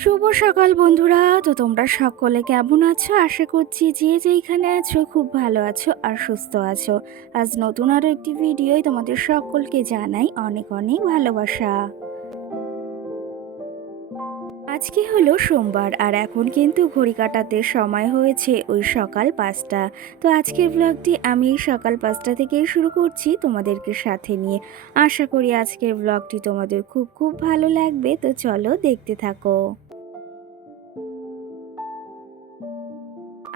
শুভ সকাল বন্ধুরা। তো তোমরা সকলে কেমন আছো? আশা করছি যে যেইখানে আছো খুব ভালো আছো আর সুস্থ আছো। আজ নতুন আরও একটি ভিডিওয় তোমাদের সকলকে জানাই অনেক অনেক ভালোবাসা। আজকে হলো সোমবার আর এখন কিন্তু ঘড়ি কাটাতে সময় হয়েছে ওই সকাল 5টা। তো আজকের ব্লগটি আমি সকাল 5টা থেকেই শুরু করছি তোমাদেরকে সাথে নিয়ে। আশা করি আজকের ব্লগটি তোমাদের খুব খুব ভালো লাগবে। তো চলো দেখতে থাকো।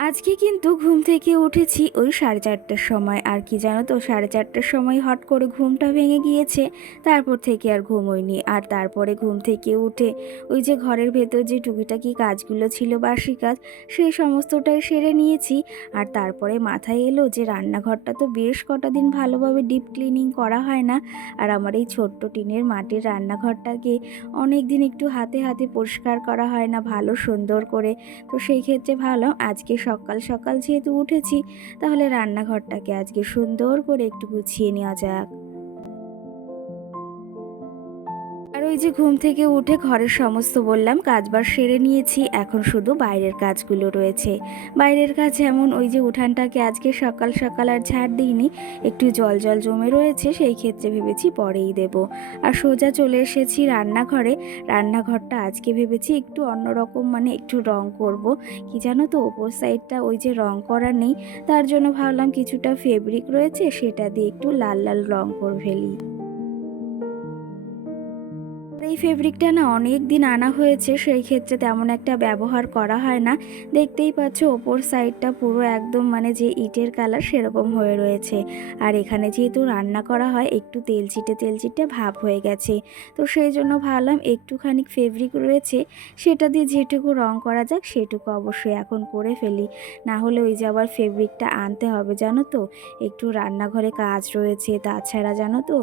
আজকে কিন্তু ঘুম থেকে উঠেছি ওই 4:30টার সময়। আর কি জানো তো, 4:30টার সময় হট করে ঘুমটা ভেঙে গিয়েছে। তারপর থেকে আর ঘুমোইনি। আর তারপরে ঘুম থেকে উঠে ওই যে ঘরের ভেতর যে টুকিটাকি কাজগুলো ছিল, বাসি কাজ, সেই সমস্তটাই সেরে নিয়েছি। আর তারপরে মাথায় এলো যে রান্নাঘরটা তো বেশ কটা দিন ভালোভাবে ডিপ ক্লিনিং করা হয় না। আর আমার এই ছোট্ট টিনের মাটির রান্নাঘরটাকে অনেক দিন একটু হাতে হাতে পরিষ্কার করা হয় না ভালো সুন্দর করে। তো সেই ক্ষেত্রে ভাবলাম আজকে সকাল সকাল যেহেতু উঠেছি, তাহলে রান্নাঘরটাকে আজকে সুন্দর করে একটু গুছিয়ে নেওয়া যাক। আর ওই যে ঘুম থেকে উঠে ঘরের সমস্ত বললাম কাজবাজ সেরে নিয়েছি। এখন শুধু বাইরের কাজগুলো রয়েছে। বাইরের কাজ যেমন ওই যে উঠানটাকে আজকে সকাল সকাল আর ঝাড় দিইনি, একটু জল জল জমে রয়েছে, সেই ক্ষেত্রে ভেবেছি পরেই দেব। আর সোজা চলে এসেছি রান্নাঘরে। রান্নাঘরটা আজকে ভেবেছি একটু অন্যরকম, মানে একটু রং করব। কি জানো তো, ওপর সাইডটা ওই যে রং করা নেই, তার জন্য ভাবলাম কিছুটা ফেব্রিক রয়েছে সেটা দিয়ে একটু লাল লাল রং করে ফেলি। এই ফেব্রিকটা না অনেক দিন আনা হয়েছে, সেই ক্ষেত্রে তেমন একটা ব্যবহার করা হয় না। দেখতেই পাচ্ছ ওপর সাইডটা পুরো একদম মানে যে ইটের কালার সেরকম হয়ে রয়েছে। আর এখানে যেহেতু রান্না করা হয় একটু তেলচিটে ভাব হয়ে গেছে। তো সেই জন্য ভাবলাম একটুখানি ফেব্রিক রয়েছে, সেটা দিয়ে যেটুকু রং করা যাক সেটুকু অবশ্যই এখন করে ফেলি। না হলে ওই যে আবার ফেব্রিকটা আনতে হবে জানো তো। একটু রান্নাঘরে কাজ রয়েছে, তাছাড়া জানো তো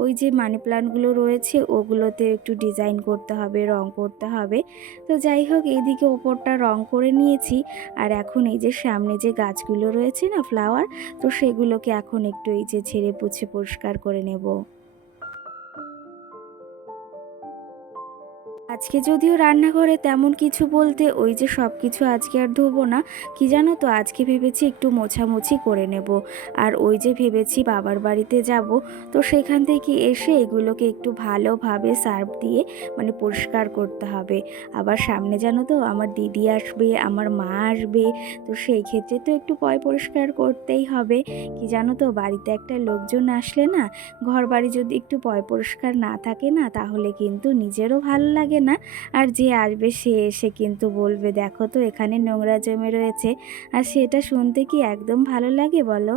ওই যে মানি প্লান্টগুলো রয়েছে ওগুলোতে একটু ডিজাইন করতে হবে, রং করতে হবে। তো যাই হোক, এইদিকে ওপরটা রং করে নিয়েছি। আর এখন এই যে সামনে যে গাছগুলো রয়েছে না, ফ্লাওয়ার, তো সেগুলোকে এখন একটু এই যে ঝেড়ে পুছে পরিষ্কার করে নেব। আজকে যদিও রান্নাঘরে তেমন কিছু বলতে ওই যে সব কিছু আজকে আর ধোবো না। কি জানো তো, আজকে ভেবেছি একটু মোছামুছি করে নেব। আর ওই যে ভেবেছি বাবার বাড়িতে যাব, তো সেখান থেকে এসে এগুলোকে একটু ভালোভাবে সার্ফ দিয়ে মানে পরিষ্কার করতে হবে। আবার সামনে জানো তো আমার দিদি আসবে, আমার মা আসবে। তো সেই ক্ষেত্রে তো একটু পরিষ্কার করতেই হবে। কি জানো তো, বাড়িতে একটা লোকজন আসলে না, ঘর বাড়ি যদি একটু পরিষ্কার না থাকে না, তাহলে কিন্তু নিজেরও ভালো লাগে না। আর যে আসবে সে এসে কিন্তু বলবে দেখো তো এখানে নোংরা জমে রয়েছে। আর সেটা শুনতে কি একদম ভালো লাগে বলো?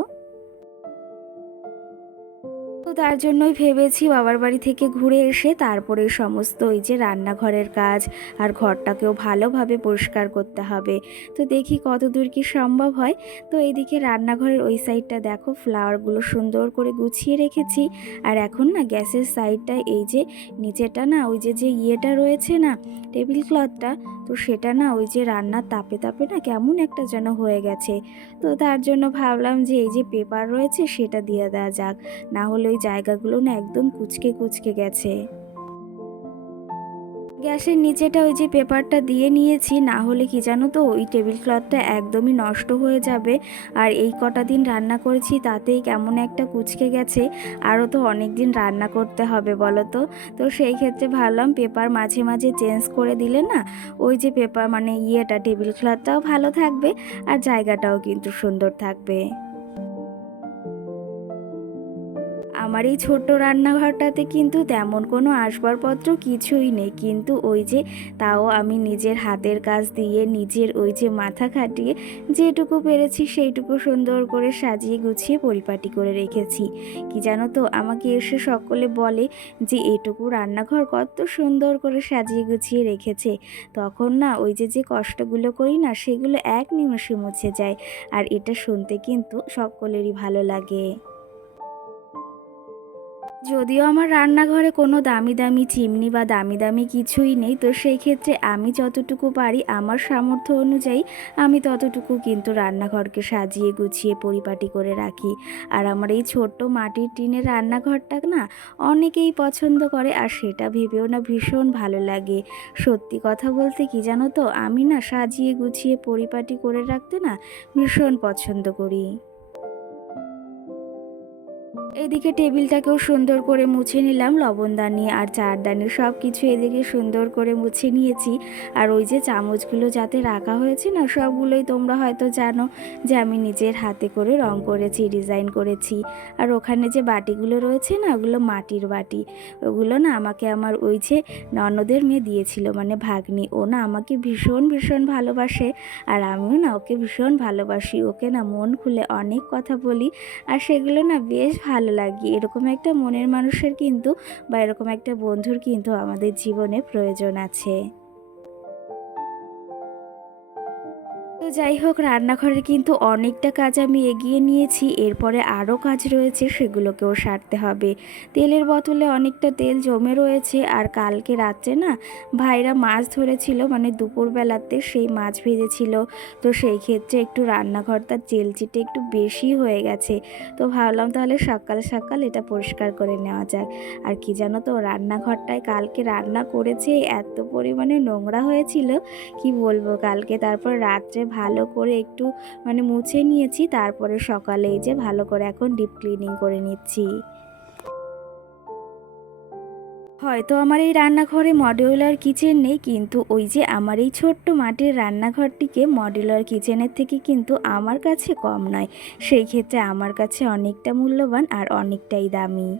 তো তার জন্যই ভেবেছি বাবার বাড়ি থেকে ঘুরে এসে তারপরে সমস্ত ওই যে রান্নাঘরের কাজ আর ঘরটাকেও ভালোভাবে পরিষ্কার করতে হবে। তো দেখি কতদূর কি সম্ভব হয়। তো এইদিকে রান্নাঘরের ওই সাইডটা দেখো ফ্লাওয়ারগুলো সুন্দর করে গুছিয়ে রেখেছি। আর এখন না গ্যাসের সাইডটা এই যে নিচেটা না ওই যে যে ইয়েটা রয়েছে না, টেবিল ক্লথটা, তো সেটা না ওই যে রান্নার তাপে তাপে না কেমন একটা যেন হয়ে গেছে। তো তার জন্য ভাবলাম যে এই যে পেপার রয়েছে সেটা দিয়ে দেওয়া যাক, না হলে ওই জায়গাগুলো না একদম কুঁচকে কুঁচকে গেছে। গ্যাসের নিচেটা ওই যে পেপারটা দিয়ে নিয়েছি, না হলে কি জানো তো ওই টেবিল ক্লথটা একদমই নষ্ট হয়ে যাবে। আর এই কটা দিন রান্না করেছি তাতেই কেমন একটা কুঁচকে গেছে। আরও তো অনেক দিন রান্না করতে হবে বলো তো। তো সেই ক্ষেত্রে ভাবলাম পেপার মাঝে মাঝে চেঞ্জ করে দিলে না ওই যে পেপার মানে ইয়েটা টেবিল ক্লথটাও ভালো থাকবে আর জায়গাটাও কিন্তু সুন্দর থাকবে। আমার এই ছোট্ট রান্নাঘরটাতে কিন্তু তেমন কোনো আসবাবপত্র কিছুই নেই, কিন্তু ওই যে তাও আমি নিজের হাতের কাজ দিয়ে নিজের ওই যে মাথা খাটিয়ে যেটুকু পেরেছি সেইটুকু সুন্দর করে সাজিয়ে গুছিয়ে পরিপাটি করে রেখেছি। কি জানো তো, আমাকে এসে সকলে বলে যে এটুকু রান্নাঘর কত সুন্দর করে সাজিয়ে গুছিয়ে রেখেছে। তখন না ওই যে যে কষ্টগুলো করি না সেগুলো এক নিমেষে মুছে যায়। আর এটা শুনতে কিন্তু সকলেরই ভালো লাগে। যদিও আমার রান্নাঘরে কোনো দামি দামি চিমনি বা দামি দামি কিছুই নেই, তো সেই ক্ষেত্রে আমি যতটুকু পারি আমার সামর্থ্য অনুযায়ী আমি ততটুকু কিন্তু রান্নাঘরকে সাজিয়ে গুছিয়ে পরিপাটি করে রাখি। আর আমার এই ছোট্ট মাটির টিনের রান্নাঘরটা না অনেকেই পছন্দ করে, আর সেটা ভেবেও না ভীষণ ভালো লাগে। সত্যি কথা বলতে কি জানো তো, আমি না সাজিয়ে গুছিয়ে পরিপাটি করে রাখতে না ভীষণ পছন্দ করি। এদিকে টেবিলটাকেও সুন্দর করে মুছে নিলাম, লবণদানি আর চারদানি সব কিছু এদিকে সুন্দর করে মুছে নিয়েছি। আর ওই যে চামচগুলো যাতে রাখা হয়েছে না, সবগুলোই তোমরা হয়তো জানো যে আমি নিজের হাতে করে রং করেছি, ডিজাইন করেছি। আর ওখানে যে বাটিগুলো রয়েছে না, ওগুলো মাটির বাটি। ওগুলো না আমাকে আমার ওই যে ননদের মেয়ে দিয়েছিল, মানে ভাগ্নি। ও না আমাকে ভীষণ ভীষণ ভালোবাসে, আর আমিও না ওকে ভীষণ ভালোবাসি। ওকে না মন খুলে অনেক কথা বলি, আর সেগুলো না বেশ ভালো লাগে। এরকম একটা মনের মানুষের কিন্তু বা এরকম একটা বন্ধুর কিন্তু আমাদের জীবনে প্রয়োজন আছে। তো যাই হোক, রান্নাঘরের কিন্তু অনেকটা কাজ আমি এগিয়ে নিয়েছি। এরপরে আরও কাজ রয়েছে, সেগুলোকেও সারতে হবে। তেলের বোতলে অনেকটা তেল জমে রয়েছে, আর কালকে রাত্রে না ভাইরা মাছ ধরেছিল, মানে দুপুরবেলাতে সেই মাছ ভেজেছিল। তো সেই ক্ষেত্রে একটু রান্নাঘরটা তেলচিটে একটু বেশি হয়ে গেছে। তো ভাবলাম তাহলে সকাল সকাল এটা পরিষ্কার করে নেওয়া যাক। আর কি জানো তো, রান্নাঘরটায় কালকে রান্না করেছে এত পরিমাণে নোংরা হয়েছিল, কি বলবো। কালকে তারপর রাত্রে ভালো করে একটু মানে মুছে নিয়েছি, তারপরে সকালে এই যে ভালো করে এখন ডিপ ক্লিনিং করে নিচ্ছি। হয়তো আমার এই রান্নাঘরে মডিউলার কিচেন নেই, কিন্তু ওই যে আমার এই ছোট্ট মাটির রান্নাঘরটিকে মডিউলার কিচেনের থেকে কিন্তু আমার কাছে কম নয়। সেই ক্ষেত্রে আমার কাছে অনেকটা মূল্যবান আর অনেকটাই দামি।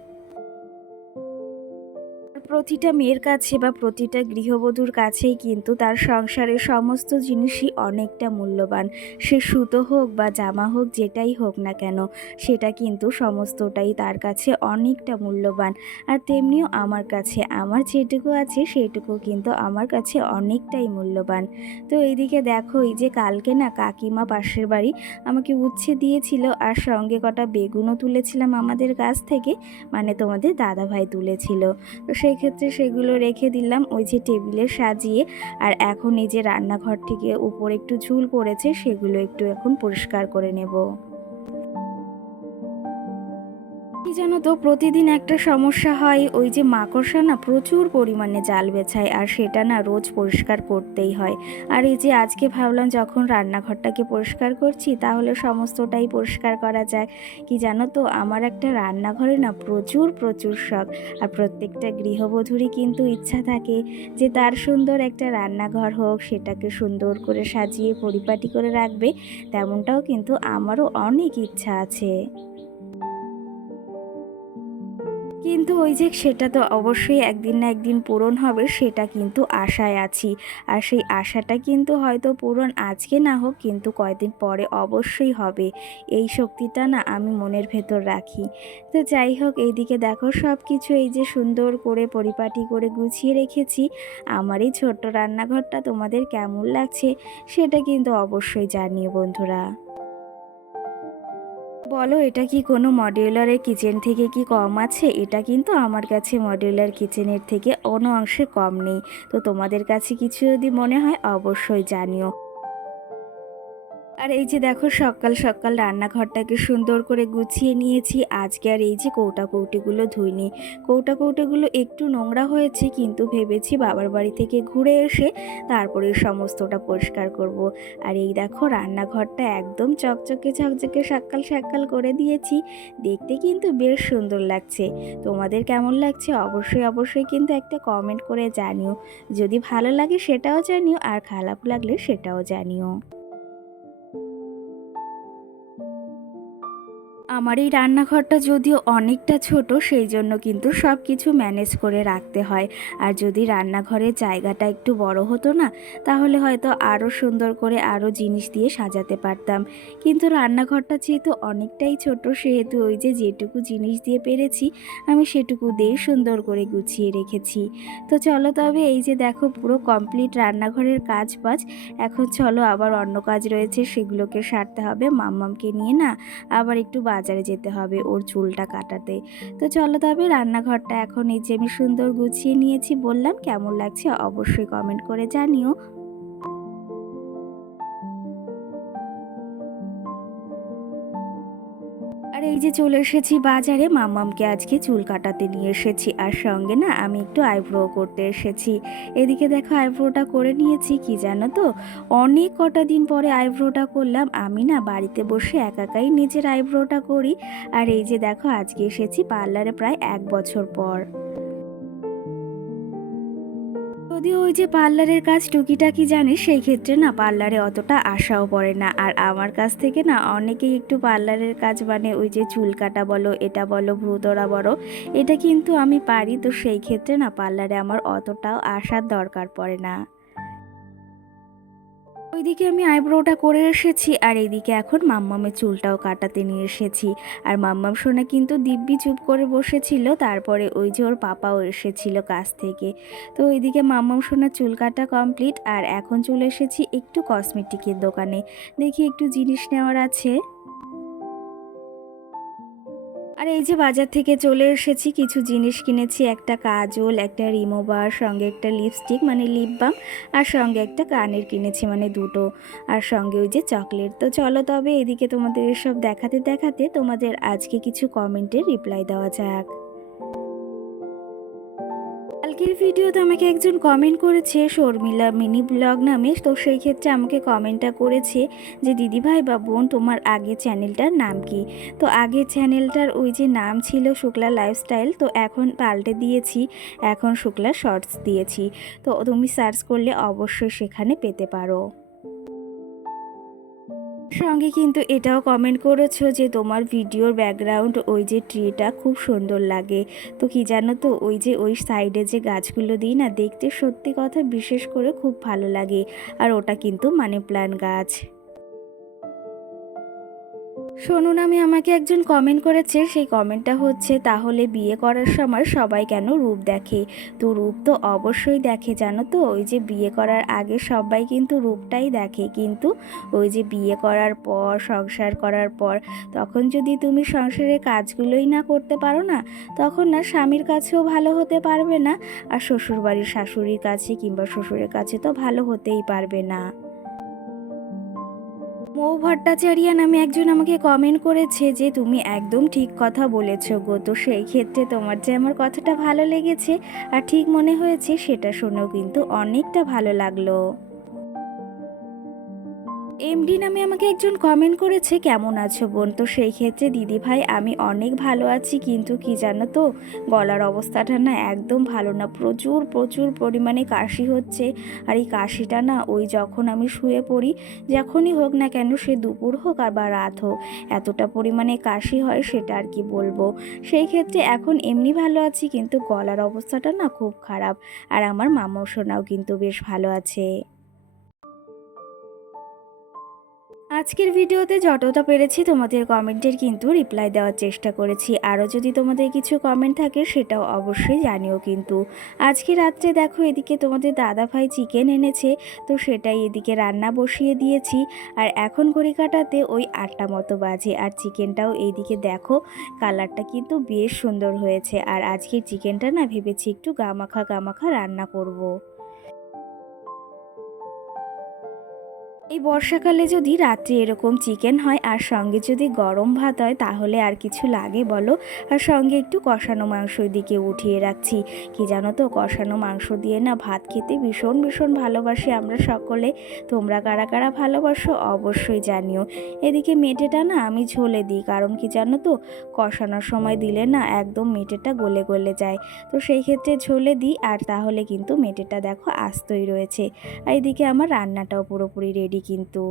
প্রতিটা মেয়ের কাছে বা প্রতিটা গৃহবধূর কাছেই কিন্তু তার সংসারের সমস্ত জিনিসই অনেকটা মূল্যবান। সে সুতো হোক বা জামা হোক, যেটাই হোক না কেন, সেটা কিন্তু সমস্তটাই তার কাছে অনেকটা মূল্যবান। আর তেমনিও আমার কাছে আমার যেটুকু আছে সেটুকু কিন্তু আমার কাছে অনেকটাই মূল্যবান। তো এইদিকে দেখো, এই যে কালকে না কাকিমা পাশের বাড়ি আমাকে উচ্ছে দিয়েছিল, আর সঙ্গে কটা বেগুনও তুলেছিলাম আমাদের গাছ থেকে, মানে তোমাদের দাদাভাই তুলেছিল। তো সেই ক্ষেত্রে সেগুলো রেখে দিলাম ওই যে টেবিলে সাজিয়ে। আর এখন এই যে রান্নাঘর থেকে উপরে একটু ঝুল পড়েছে, সেগুলো একটু এখন পরিষ্কার করে নেব। কি জানো তো, প্রতিদিন একটা সমস্যা হয়, ওই যে মাকড়সা না প্রচুর পরিমাণে জাল বেছায়, আর সেটা না রোজ পরিষ্কার করতেই হয়। আর এই যে আজকে ভাবলাম যখন রান্নাঘরটাকে পরিষ্কার করছি, তাহলে সমস্তটাই পরিষ্কার করা যায়। কি জানো তো, আমার একটা রান্নাঘরে না প্রচুর প্রচুর শখ। আর প্রত্যেকটা গৃহবধূরই কিন্তু ইচ্ছা থাকে যে তার সুন্দর একটা রান্নাঘর হোক, সেটাকে সুন্দর করে সাজিয়ে পরিপাটি করে রাখবে। তেমনটাও কিন্তু আমারও অনেক ইচ্ছা আছে। কিন্তু ওই যে সেটা তো অবশ্যই একদিন না একদিন পূরণ হবে, সেটা কিন্তু আশায় আছি। আর সেই আশাটা কিন্তু হয়তো পূরণ আজকে না হোক, কিন্তু কয়েকদিন পরে অবশ্যই হবে। এই শক্তিটা না আমি মনের ভেতর রাখি। তো যাই হোক, এইদিকে দেখো সব কিছু এই যে সুন্দর করে পরিপাটি করে গুছিয়ে রেখেছি। আমার এই ছোট্ট রান্নাঘরটা তোমাদের কেমন লাগছে সেটা কিন্তু অবশ্যই জানিও বন্ধুরা। বলো, এটা কি কোনো মডিউলারের কিচেন থেকে কি কম আছে? এটা কিন্তু আমার কাছে মডিউলার কিচেনের থেকে কোনো অংশে কম নেই। তো তোমাদের কাছে কিছু যদি মনে হয় অবশ্যই জানিও। আর এই যে দেখো, সকাল সকাল রান্নাঘরটাকে সুন্দর করে গুছিয়ে নিয়েছি। আজকে আর এই যে কৌটাগুলো ধুইনি। কৌটাগুলো একটু নোংরা হয়েছে, কিন্তু ভেবেছি বাবার বাড়ি থেকে ঘুরে এসে তারপরে সমস্তটা পরিষ্কার করব। আর এই দেখো, রান্নাঘরটা একদম চকচকে ঝকঝকে সকাল সকাল করে দিয়েছি। দেখতে কিন্তু বেশ সুন্দর লাগছে। তোমাদের কেমন লাগছে অবশ্যই অবশ্যই কিন্তু একটা কমেন্ট করে জানিও। যদি ভালো লাগে সেটাও জানিও, আর খারাপ লাগলে সেটাও জানিও। আমার এই রান্নাঘরটা যদিও অনেকটা ছোট, সেই জন্য কিন্তু সব কিছু ম্যানেজ করে রাখতে হয়। আর যদি রান্নাঘরের জায়গাটা একটু বড় হতো না, তাহলে হয়তো আরও সুন্দর করে আরও জিনিস দিয়ে সাজাতে পারতাম। কিন্তু রান্নাঘরটা যেহেতু অনেকটাই ছোট, সেহেতু ওই যে যেটুকু জিনিস দিয়ে পেরেছি আমি সেটুকু দিয়ে সুন্দর করে গুছিয়ে রেখেছি। তো চলো তবে, এই যে দেখো পুরো কমপ্লিট রান্নাঘরের কাজ বাজ। এখন চলো আবার অন্য কাজ রয়েছে, সেগুলোকে সারতে হবে। মাম্মামকে নিয়ে না আবার একটু বাজার বাজারে যেতে হবে ওর চুলটা কাটাতে। তো চলো তবে রান্নাঘরটা এখন এই যে আমি সুন্দর গুছিয়ে নিয়েছি, বললাম কেমন লাগছে অবশ্যই কমেন্ট করে জানিও। আর এই যে চলে এসেছি বাজারে, মাম্মামকে আজকে চুল কাটাতে নিয়ে এসেছি, আর সঙ্গে না আমি একটু আইব্রো করতে এসেছি। এদিকে দেখো আইব্রোটা করে নিয়েছি, কি জানো তো, অনেক কটা দিন পরে আইব্রোটা করলাম। আমি না বাড়িতে বসে একাই নিজের আইব্রোটা করি। আর এই যে দেখো আজকে এসেছি পার্লারে প্রায় 1 বছর পর। যদিও ওই যে পার্লারের কাজ টুকিটাকি জানিস, সেই ক্ষেত্রে না পার্লারে অতটা আশাও পড়ে না। আর আমার কাছ থেকে না অনেকেই একটু পার্লারের কাজ মানে ওই যে চুল কাটা বলো, এটা বলো, ভ্রু ধরা বলো, এটা কিন্তু আমি পারি। তো সেই ক্ষেত্রে না পার্লারে আমার অতটাও আসার দরকার পড়ে না। ওইদিকে আমি আইব্রোটা করে এসেছি, আর এইদিকে এখন মাম্মামের চুলটাও কাটাতে নিয়ে এসেছি। আর মাম্মাম সোনা কিন্তু দিব্যি চুপ করে বসেছিল, তারপরে ওই যে ওর পাপাও এসেছিল কাছ থেকে। তো ওইদিকে মাম্মাম সোনার চুল কাটা কমপ্লিট, আর এখন চলে এসেছি একটু কসমেটিকের দোকানে, দেখি একটু জিনিস নেওয়ার আছে। আর এই যে বাজার থেকে চলে এসেছি, কিছু জিনিস কিনেছি, একটা কাজল, একটা রিমুভার, সঙ্গে একটা লিপস্টিক মানে লিপ বাম, আর সঙ্গে একটা কানের কিনেছি মানে দুটো, আর সঙ্গে ওই যে চকলেট। তো চলো তবে এদিকে তোমাদের এসব দেখাতে দেখাতে তোমাদের আজকে কিছু কমেন্টের রিপ্লাই দেওয়া যাক। কালকের ভিডিওতে আমাকে একজন কমেন্ট করেছে শর্মিলা মিনি ব্লগ নামে। তো সেই ক্ষেত্রে আমাকে কমেন্টটা করেছে যে দিদিভাই বা বোন তোমার আগের চ্যানেলটার নাম কি। তো আগের চ্যানেলটার ওই যে নাম ছিল শুক্লা লাইফস্টাইল, তো এখন পাল্টে দিয়েছি, এখন শুক্লা শর্টস দিয়েছি। তো তুমি সার্চ করলে অবশ্যই সেখানে পেতে পারো। সঙ্গে কিন্তু এটাও কমেন্ট করেছো যে তোমার ভিডিওর ব্যাকগ্রাউন্ড ওই যে ট্রিটা খুব সুন্দর লাগে। তো কি জানো তো, ওই যে ওই সাইডে যে গাছগুলো দিই না, দেখতে সত্যি কথা বিশেষ করে খুব ভালো লাগে। আর ওটা কিন্তু মানি প্ল্যান্ট গাছ। শোনো নামে আমাকে একজন কমেন্ট করেছে, সেই কমেন্টটা হচ্ছে তাহলে বিয়ে করার সময় সবাই কেন রূপ দেখে। তো রূপ তো অবশ্যই দেখে জানো তো, ওই যে বিয়ে করার আগে সবাই কিন্তু রূপটাই দেখে, কিন্তু ওই যে বিয়ে করার পর সংসার করার পর তখন যদি তুমি সংসারের কাজগুলোই না করতে পারো না, তখন না স্বামীর কাছেও ভালো হতে পারবে না, আর শ্বশুরবাড়ির শাশুড়ির কাছে কিংবা শ্বশুরের কাছে তো ভালো হতেই পারবে না। মৌ ভট্টাচার্য নামে একজন আমাকে কমেন্ট করেছে যে তুমি একদম ঠিক কথা বলেছো গো। তো সেই ক্ষেত্রে তোমার যে আমার কথাটা ভালো লেগেছে আর ঠিক মনে হয়েছে, সেটা শুনেও কিন্তু অনেকটা ভালো লাগলো। এমডি নামে আমাকে একজন কমেন্ট করেছে কেমন আছো বোন। তো সেই ক্ষেত্রে দিদি ভাই আমি অনেক ভালো আছি, কিন্তু কি জানো তো, গলার অবস্থাটা না একদম ভালো না, প্রচুর প্রচুর পরিমাণে কাশি হচ্ছে। আর এই কাশিটা না ওই যখন আমি শুয়ে পড়ি, যখনই হোক না কেন, সে দুপুর হোক আর বা রাত হোক, এতটা পরিমাণে কাশি হয় সেটা আর কি বলবো। সেই ক্ষেত্রে এখন এমনি ভালো আছি, কিন্তু গলার অবস্থাটা না খুব খারাপ। আর আমার মামাও সোনাও কিন্তু বেশ ভালো আছে। আজকের ভিডিওতে যতটা পেরেছি তোমাদের কমেন্টের কিন্তু রিপ্লাই দেওয়ার চেষ্টা করেছি। আরও যদি তোমাদের কিছু কমেন্ট থাকে সেটাও অবশ্যই জানিও। কিন্তু আজকে রাত্রে দেখো এদিকে তোমাদের দাদাভাই চিকেন এনেছে, তো সেটাই এদিকে রান্না বসিয়ে দিয়েছি। আর এখন ঘড়ি কাটাতে ওই 8টা মতো বাজে, আর চিকেনটাও এইদিকে দেখো কালারটা কিন্তু বেশ সুন্দর হয়েছে। আর আজকের চিকেনটা না ভেবেছি একটু গামাখা গামাখা রান্না করব। এই বর্ষাকালে যদি রাত্রে এরকম চিকেন হয় আর সঙ্গে যদি গরম ভাত হয়, তাহলে আর কিছু লাগে বলো। আর সঙ্গে একটু কষানো মাংস দিকে উঠিয়ে রাখছি। কি জানো তো, কষানো মাংস দিয়ে না ভাত খেতে ভীষণ ভীষণ ভালোবাসি আমরা সকলে। তোমরা কারা কারা ভালোবাসো অবশ্যই জানিও। এদিকে মেটেটা না আমি ঝোলে দিই, কারণ কি জানো তো, কষানোর সময় দিলে না একদম মেটেটা গলে গলে যায়। তো সেই ক্ষেত্রে ঝোলে দিই, আর তাহলে কিন্তু মেটেটা দেখো আস্তই রয়েছে। আর এদিকে আমার রান্নাটাও পুরোপুরি রেডি কিন্তু।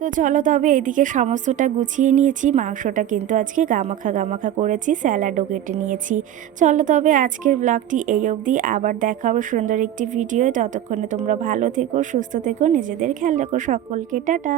তো চলো তবে এদিকে সমস্তটা গুছিয়ে নিয়েছি, মাংসটা কিন্তু আজকে গামাখা গামাখা করেছি, স্যালাডও কেটে নিয়েছি। চলো তবে আজকের ব্লগটি এই অবধি, আবার দেখা হবে সুন্দর একটি ভিডিও। ততক্ষণে তোমরা ভালো থেকো, সুস্থ থেকো, নিজেদের খেয়াল রাখো। সকলকে টাটা।